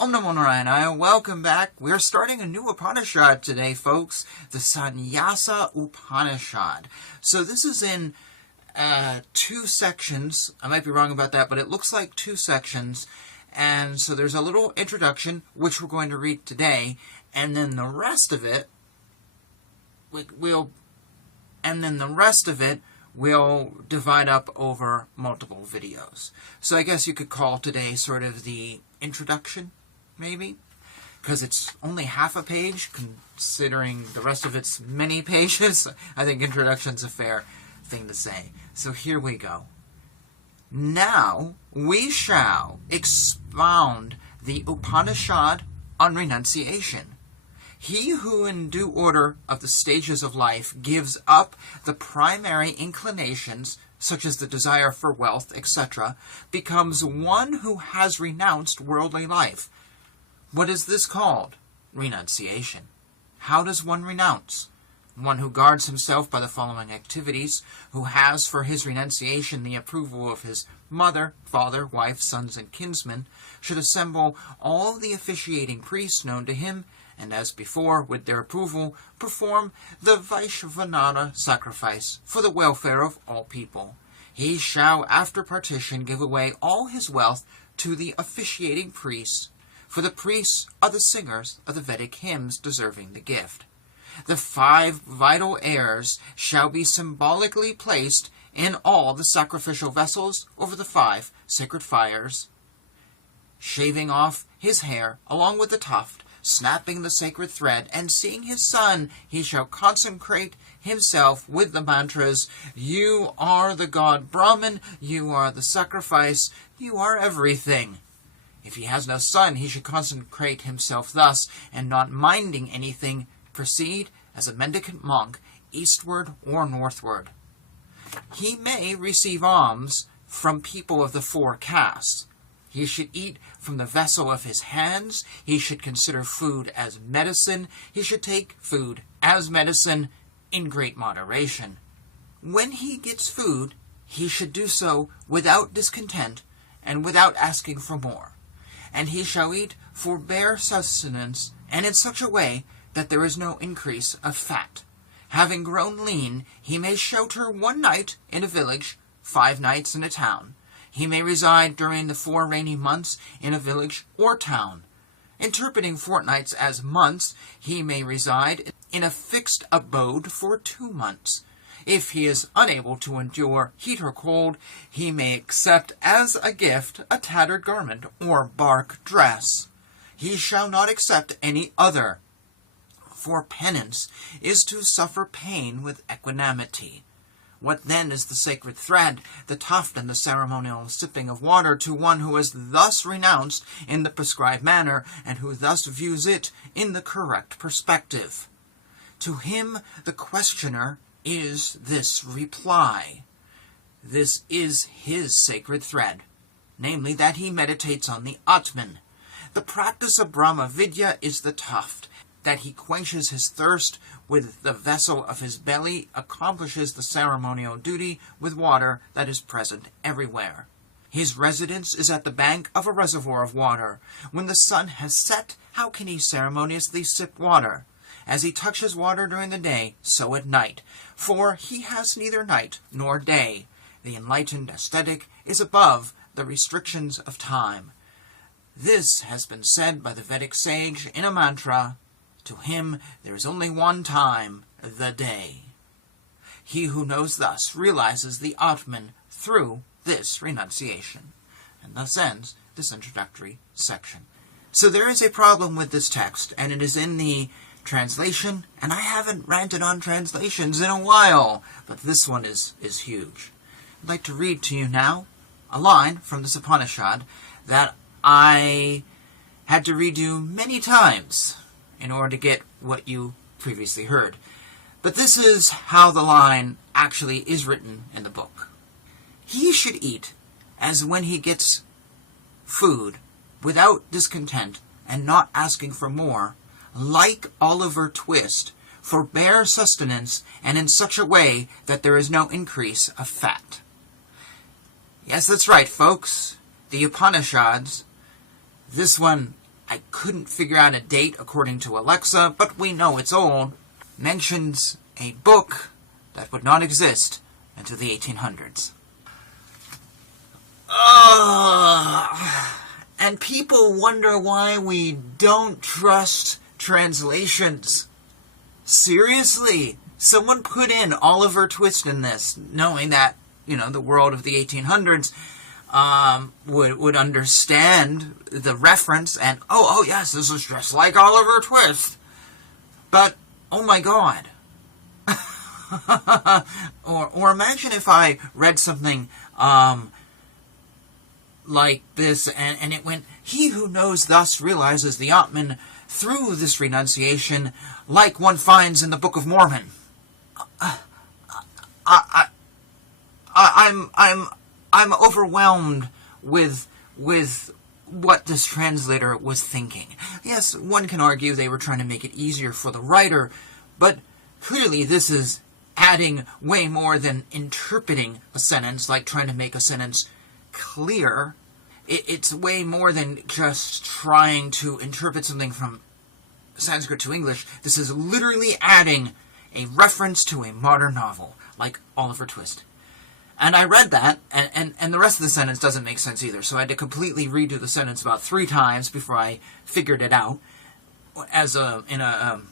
Om Namo Narayana, welcome back. We're starting a new Upanishad today, folks, the Sannyasa Upanishad. So this is in two sections. I might be wrong about that, but it looks like two sections. And so there's a little introduction, which we're going to read today, and then the rest of it, we'll divide up over multiple videos. So I guess you could call today sort of the introduction, maybe, because it's only half a page, considering the rest of it's many pages. I think introduction's a fair thing to say. So here we go. Now we shall expound the Upanishad on renunciation. He who in due order of the stages of life gives up the primary inclinations, such as the desire for wealth, etc., becomes one who has renounced worldly life. What is this called? Renunciation. How does one renounce? One who guards himself by the following activities, who has for his renunciation the approval of his mother, father, wife, sons, and kinsmen, should assemble all the officiating priests known to him, and as before, with their approval, perform the Vaishvanara sacrifice for the welfare of all people. He shall, after partition, give away all his wealth to the officiating priests, for the priests are the singers of the Vedic hymns deserving the gift. The 5 vital airs shall be symbolically placed in all the sacrificial vessels over the 5 sacred fires, shaving off his hair along with the tuft, snapping the sacred thread, and seeing his son, he shall consecrate himself with the mantras, "You are the god Brahman, you are the sacrifice, you are everything." If he has no son, he should consecrate himself thus, and not minding anything, proceed as a mendicant monk, eastward or northward. He may receive alms from people of the 4 castes. He should eat from the vessel of his hands. He should consider food as medicine. He should take food as medicine in great moderation. When he gets food, he should do so without discontent and without asking for more. And he shall eat for bare sustenance and in such a way that there is no increase of fat. Having grown lean, he may shelter 1 night in a village, 5 nights in a town. He may reside during the 4 rainy months in a village or town. Interpreting fortnights as months, he may reside in a fixed abode for 2 months. If he is unable to endure heat or cold, he may accept as a gift a tattered garment or bark dress. He shall not accept any other, for penance is to suffer pain with equanimity. What then is the sacred thread, the tuft, and the ceremonial sipping of water to one who has thus renounced in the prescribed manner, and who thus views it in the correct perspective? To him the questioner is this reply. This is his sacred thread, namely that he meditates on the Atman. The practice of Brahma Vidya is the tuft, that he quenches his thirst with the vessel of his belly, accomplishes the ceremonial duty with water that is present everywhere. His residence is at the bank of a reservoir of water. When the sun has set, how can he ceremoniously sip water? As he touches water during the day, so at night, for he has neither night nor day. The enlightened ascetic is above the restrictions of time. This has been said by the Vedic sage in a mantra. To him there is only one time, the day. He who knows thus realizes the Atman through this renunciation. And thus ends this introductory section. So there is a problem with this text, and it is in the translation, and I haven't ranted on translations in a while, but this one is huge. I'd like to read to you now a line from this Upanishad that I had to read you many times in order to get what you previously heard. But this is how the line actually is written in the book. He should eat as when he gets food, without discontent and not asking for more, like Oliver Twist, for bare sustenance and in such a way that there is no increase of fat. Yes, that's right, folks. The Upanishads, this one I couldn't figure out a date according to Alexa, but we know it's old, mentions a book that would not exist until the 1800s. And people wonder why we don't trust translations. Seriously, someone put in Oliver Twist in this, knowing that, the world of the 1800s would understand the reference, and, oh yes, this is just like Oliver Twist. But, oh my God. or imagine if I read something, like this, and it went, "He who knows thus realizes the Atman through this renunciation, like one finds in the Book of Mormon." I'm overwhelmed with what this translator was thinking. Yes, one can argue they were trying to make it easier for the writer, but clearly this is adding way more than interpreting a sentence, like trying to make a sentence clear. It's way more than just trying to interpret something from Sanskrit to English. This is literally adding a reference to a modern novel, like Oliver Twist. And I read that, and the rest of the sentence doesn't make sense either, so I had to completely redo the sentence about 3 times before I figured it out in a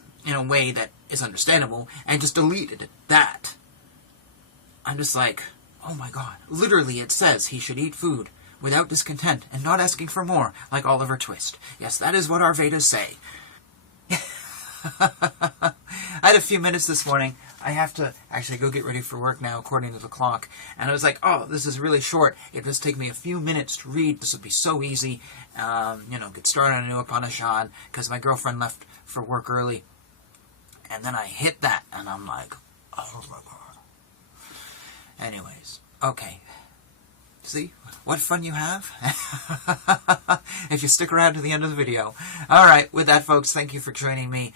way that is understandable, and just deleted that. I'm just like, oh my God. Literally, it says he should eat food without discontent and not asking for more, like Oliver Twist. Yes, that is what our Vedas say. I had a few minutes this morning. I have to actually go get ready for work now, according to the clock. And I was like, oh, this is really short. It just take me a few minutes to read. This would be so easy. Get started on a new Upanishad, because my girlfriend left for work early. And then I hit that, and I'm like, oh my God. Anyways, okay. See what fun you have if you stick around to the end of the video. Alright, with that, folks, thank you for joining me.